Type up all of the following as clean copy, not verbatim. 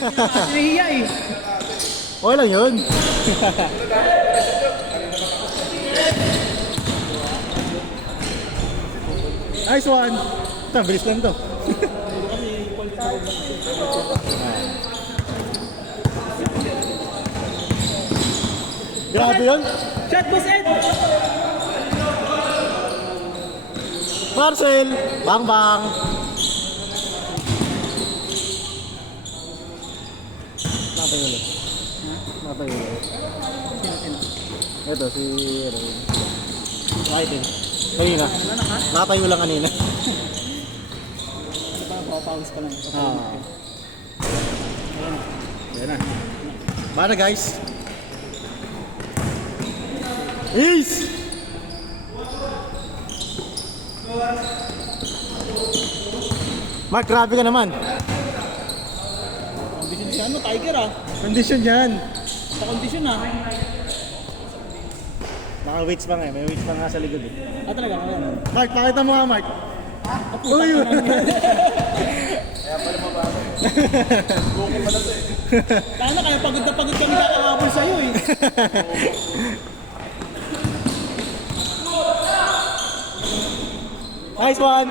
Nahihiya eh. Okay lang yun. Nice one. Ito, bilis lang to. Grabe yun. Shot, Boss Ed! Marcel, bang bang. Nakatayo ulit. Nakatayo ulit. Ito si Rain. Whiting. Kanina. Nakatayo lang kanina. Papawis pa lang. Ayan na. Bana guys. Ace! Mark, grabe ka naman. Condition siya, ano? Tiger ah. Condition yan. Sa condition ah. Naka-weights pa nga eh. May weights pa nga sa likod eh. Ah, talaga? Ayan. Mark, pakita mo nga Mark. Uy! Kaya pala mabago eh. Buko pala to eh. Kaya pagod na pagod kami kakakabol sa'yo eh. Nice one!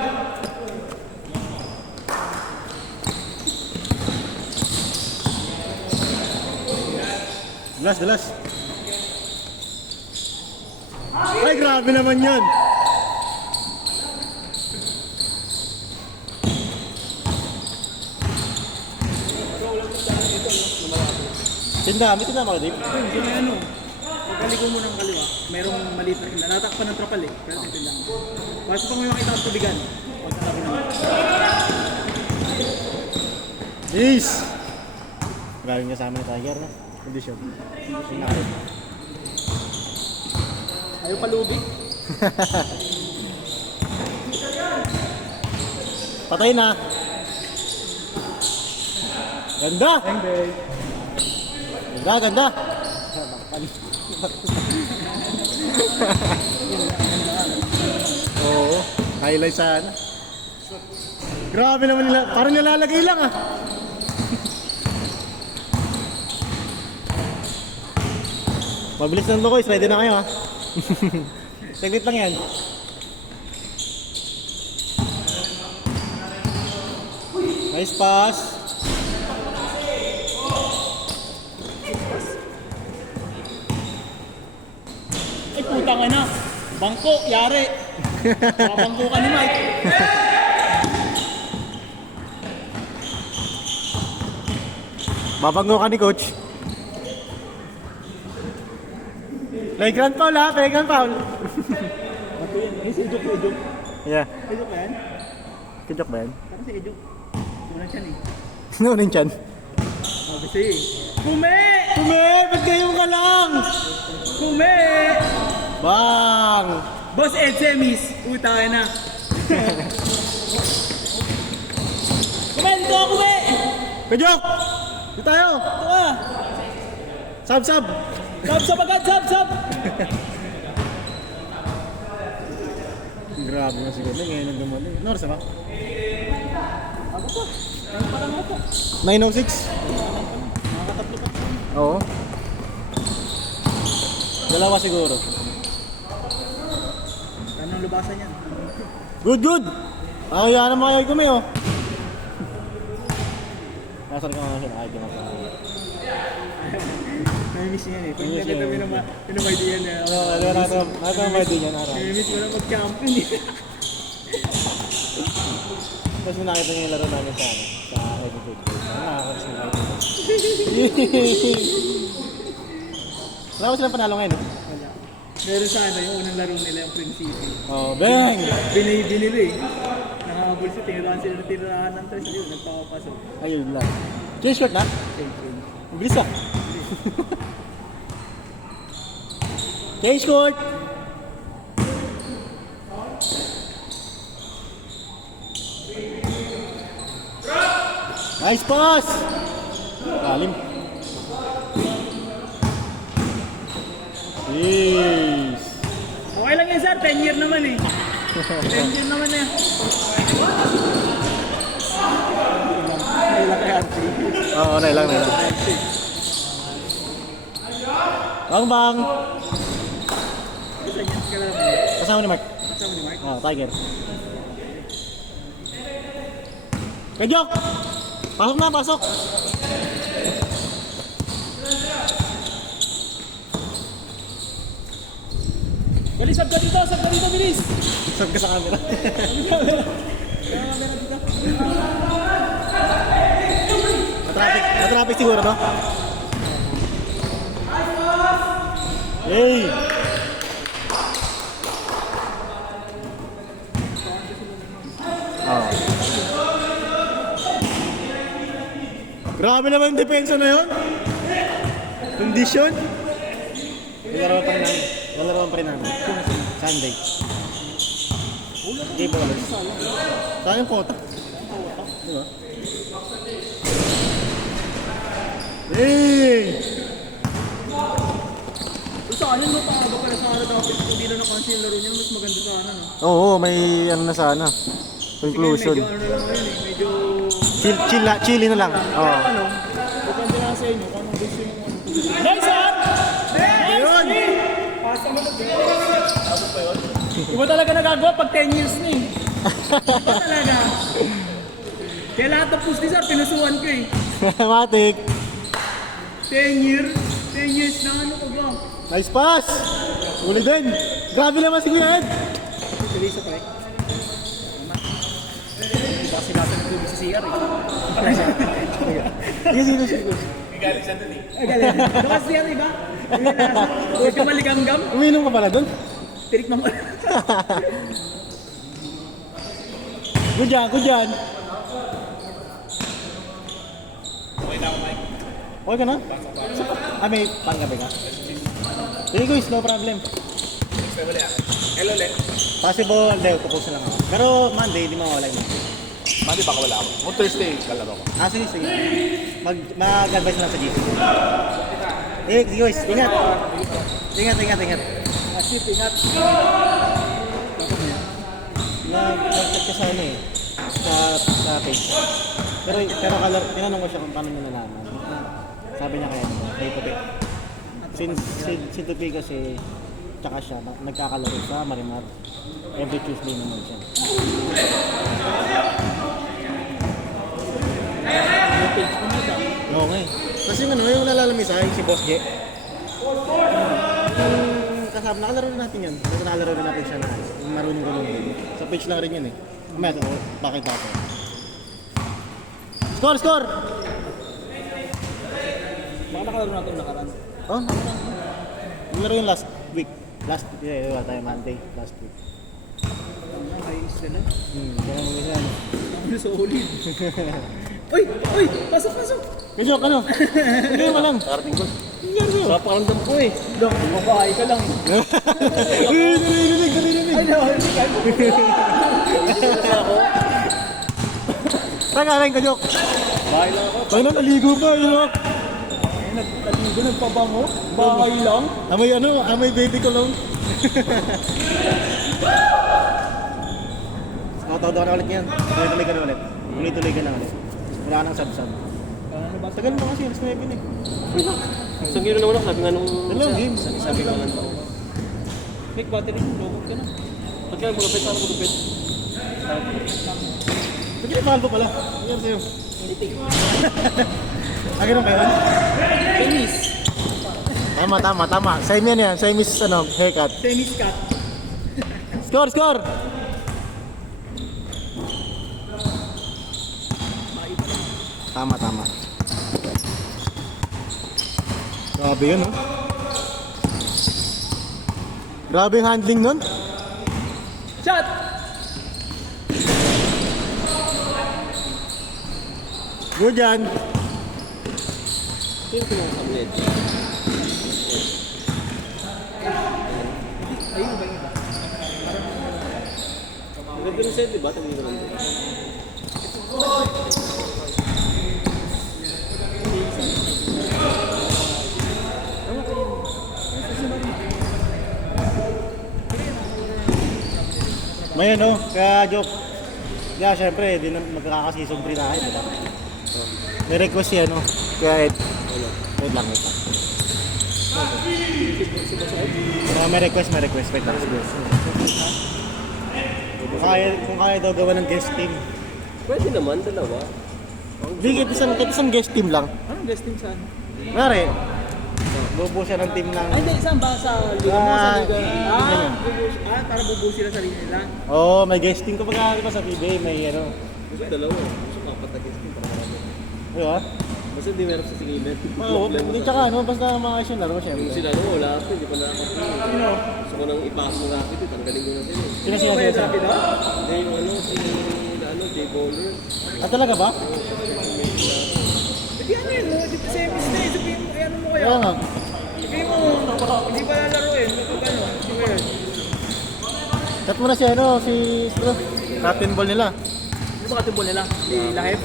Dulas. Ay, grabe naman yun! Tinda mo ka, Dave? Hindi na ano. Pagkaligo mo ng kaliwa, mayroong maliit na tinda. Natakpan ng trapal eh. Kaya tinda mo. Bago pa may makita ang tubigan. Pagkatabi naman. Yes! Grabe nga sa amin ni Tiger na. Kondisyon. Ayaw palubig. Patay na! Ganda! Ganda! Oo, highlight sana. Grabe naman nila, parang nilalagay lang ah. Mabilis ng Lukoy, ready na kayo ah. Saglit lang yan. Nice pass. Ay putang ina. Bangko, yari. Bangko ka ni Mike. Babanggo ka ni Coach. Playground foul ha, playground foul. Si Ejok. Yeah, Ejok ba yan? kajok ba yan? Parang si Ejok. Tunan siya eh. Sino rin chan? Sabi siya eh. Kume! Ba't kayo ka lang? Kume! Bang! Boss Ed Semis. Puta ka na. Kume, dito ako kume! Kajok! Dito tayo! Ito ka! Sab! Sab agad, sab! Grabe nga siguro, ngayon ang gumaling. Ano oras na ba? Ako po. Parang ako. 9:06? Nakakatatlo pa. Oo. Dalawa siguro. Anong lubasan yan? Good! Yan naman kayo gumi oh. Nasaan ka nga siya? Ay, kinasa. Namimiss niya eh. Pag Namimiss nakita niya. mo pinamay yan eh. Natamay din yan araw. Namimiss mo na mag-champion eh. Tapos mo nakita niyo yung laro namin sa ano? Sa Edited. Nakakakas na kayo. Wala ko silang panalo ngayon eh. Wala. Meron sa ano yung unang laro nila yung Principe. Oh, bang! Binili eh. Nakahabol siya. Tirahan ng tres. Ayun, nagpapapasok. Ayun lang. Change shot na? Ang bilis ah. Change court! Nice pass! Lalim. Jeez! Okay lang yan sir. 10 year naman eh. 10 year naman eh. Ay lang kay RJ. Oo, nailang. Bang! Isa niya, kailangan mo. Kasama ni Mark. Kasama ni Mark. Oh, Tiger. Kajok! Pasok na, pasok! Wali, sab ka dito, bilis! Sab ka sa camera. Na-traffic siguro, no? Hey! Oh. Grabe naman yung depensa na yun. Condition. Lalaroan pa rin namin. Sunday. Hindi ba wala? Saan yung kota? Diba? Hey! Saan yun, no? Paaba pala sa araw dapat hindi na nakansin yung laro niya, mas maganda sana, no? Oo, may ano na sana. Conclusion. Medyo ano lang ngayon eh, medyo... Chili na lang. Oo. Ano, depende lang sa inyo kung anong gusto yung ano. Nice, ha? Ayun! Pasa mo na. Iba talaga nagagawa pag 10 years na eh. Iba talaga. Kaya lahat ng pusti, sir, pinusuan ko eh. Matik. 10 years na ano ko ba? Nice pass! Uli din! Grabe naman si Kuya Ed! Seryoso pa eh. Kasi nasa nagtubig sa CR eh. Sige, sige. Galing siya dun eh. Ay, galing. Doon CR eh ba? Huwag ka maligamgam. Uminom ka pala doon? Tirik mo. Good dyan. Okay na ako, Mike. Okay ka na? May panggabi ka? Sige guys, no problem. Next time ulit ah. Hello ulit. Possible, hindi, propose na lang ako. Pero Monday, di mawala yun. Monday baka wala ako. On Thursday, lalaro ko. Sige. Mag-advise na lang sa GC. Sige guys, ingat. Ingat. Asip, ingat. Nag-check ka sa ano eh. Sa page. Pero tinanong ko siya kung paano niya nalaman. Sabi niya kay Tupi. Since si Tupi kasi tsaka siya nagkakalaro sa Marimar. Every Tuesday naman siya. Oo nga eh. Kasi yung nalalamisay si Boss J. Kasama, nakalaro na natin yun. Nakalaro na natin siya na yung marunong ko nun. Sa page lang rin yun eh. Mamaya ito, bakit ako? Score! Baka nakalaro natin nakaraan. Oh, nalaro yung last week. Wala tayo Monday, last week. Ayos na lang. Kaya mo yan. Ano sa ulit? Uy! Pasok! Medyo ano? Hindi mo lang. Karating ko. Sa pakaramdam ko eh. Dok, mabahay ka lang. Dali. Ay, no, hindi ka. Saan ka Jok? Bahay lang ako. Tayo na, naligo pa, Jok. Ay, nagtaligo, nagpabango. Bahay lang. Amoy baby ko lang. Tawa ka na ulit yan. Tuloy ka na ulit. Tuloy ka na ulit. Wala nang sab-sab. Ano ba? Tagal mo kasi, alas 9 eh. Isang gino naman ako, sabi nga nung... Dalawang game. Sabi nga nung... Make battery, logot ka na. Pagka magupit, paano magupit? Sabi na mahal po pala. Ayan sa'yo. Ganun ba yun? Tennis. Tama. Same yan. Same is haircut. Tennis cut. Score! Tama. Grabe yun, oh. Grabe yung handling nun. Shot! Good yan. Sino pinakakamlit? Ayun ba yun? Ang ganda ng set, diba? Tumingin naman din. May kaya joke. Kaya syempre, di na magkakasisong 3 na diba? May request si ano. Kaya Ed. Wait lang, wait lang. May request. Wait lang. Kung kaya daw gawa ng guest team. Pwede naman, dalawa. Hindi, kahit isang guest team lang. Anong guest team saan? Mare, bubuo siya ng team ng... Ay, hindi. Saan ba? Sa liga mo? Sa liga? ganyan. Para bubuo sila sa liga nila. Oo, may guest team. Kapag di ba sa PBA, may ano. Gusto dalawa. Gusto apat na guest team para marami. Di ba? Basta hindi meron sa singilan. Oo, hindi tsaka ano, basta mga ayos yung laro, Yung syempre. sila no, wala ako, hindi pa nakakapag. Sino? Gusto ko nang ipasok ng rapid, tanggalin ko na sila. Sino siya Kaya siya? sabi na? Hindi yung ano, si Jay Bowler. Ah, talaga ba? Hindi ano yun, no? Dito sa MS na eh. Sabihin mo, ano mo kaya? Kaya nga. Sabihin mo, hindi pa lalaroin. Kapag ano, si Weird. Chat mo na si ano, si Captain Ball nila. Ano ba katibol nila? Si Lahib?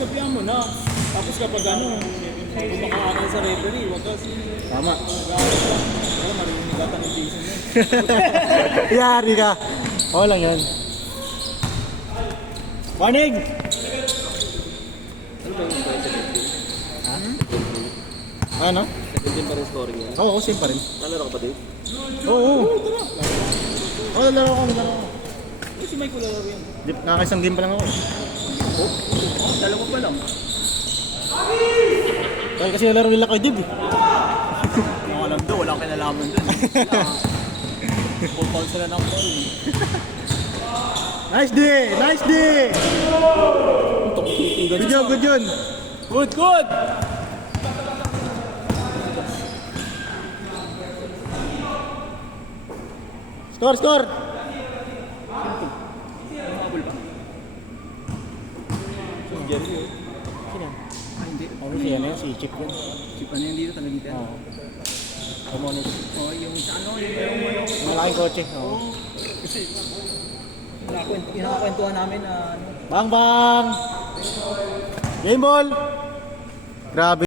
Sabihan mo na. Tapos kapag ano, kung makakakal sa referee, wag ka Tama. Wala, marinigatan ng Jason yun. Yari ka. Oo lang yan. Morning! Ano ba yung score sa second team? Ano? Second team pa rin scoring yan. Oo, same pa rin. Nalaro ka pa din? Oo. Oo, laro ko. Eh, si Mike laro yun. Nakakaisang game pa lang ako. Dalawa pa lang. Dahil kasi laro nila kay Dib eh. Mga alam doon, wala kinalaman doon. Full sila ng ball. Nice day! Nice day! Good job, good yun! Good, good! Score, score! Mabul pa. Jerry yun. Ah, hindi. Ano siya na yun? Si Chip yun. Si ano yung dito talaga dito? Oo. Kumonis. Oh, yung sa ano, yung Malaking kotse. Oo. kasi nakakwentuhan namin na ano. Bang bang! Game ball! Grabe.